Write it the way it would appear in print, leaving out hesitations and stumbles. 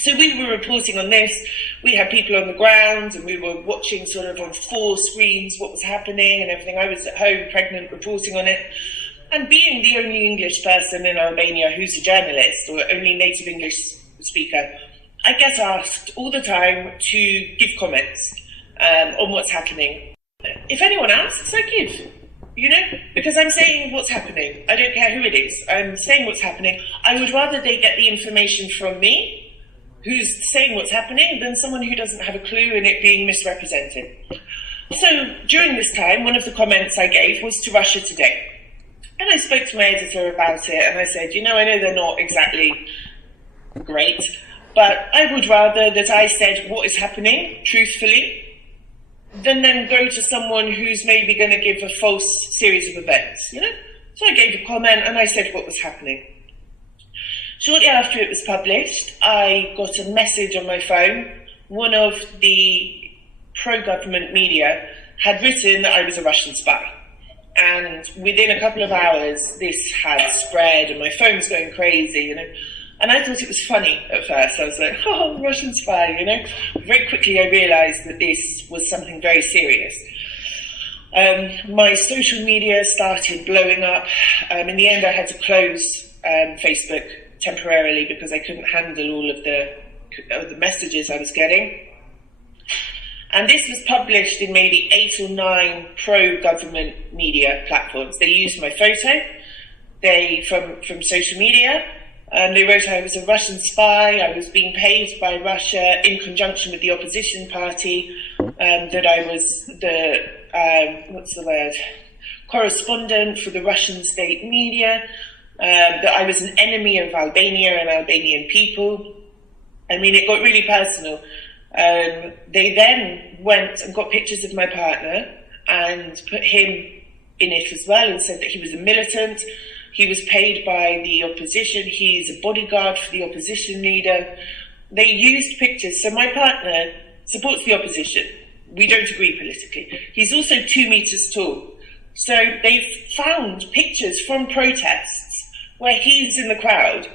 So we were reporting on this. We had people on the ground and we were watching sort of on 4 screens what was happening and everything. I was at home, pregnant, reporting on it. And being the only English person in Albania who's a journalist or only native English speaker, I get asked all the time to give comments on what's happening. If anyone asks, I give, because I'm saying what's happening. I don't care who it is. I'm saying what's happening. I would rather they get the information from me, who's saying what's happening, than someone who doesn't have a clue and it being misrepresented. So during this time, one of the comments I gave was to Russia Today. And I spoke to my editor about it and I said, I know they're not exactly great, but I would rather that I said what is happening, truthfully, than then go to someone who's maybe going to give a false series of events, So I gave a comment and I said what was happening. Shortly after it was published, I got a message on my phone. One of the pro-government media had written that I was a Russian spy. And within a couple of hours, this had spread and my phone was going crazy, And I thought it was funny at first. I was like, oh, Russian spy, Very quickly I realised that this was something very serious. My social media started blowing up. In the end, I had to close Facebook temporarily because I couldn't handle all of the messages I was getting. And this was published in maybe 8 or 9 pro-government media platforms. They used my photo from social media. They wrote I was a Russian spy, I was being paid by Russia in conjunction with the opposition party, that I was the, correspondent for the Russian state media, that I was an enemy of Albania and Albanian people. It got really personal. They then went and got pictures of my partner and put him in it as well and said that he was a militant, he was paid by the opposition, he's a bodyguard for the opposition leader. They used pictures. So my partner supports the opposition. We don't agree politically. He's also 2 meters tall. So they've found pictures from protests where he's in the crowd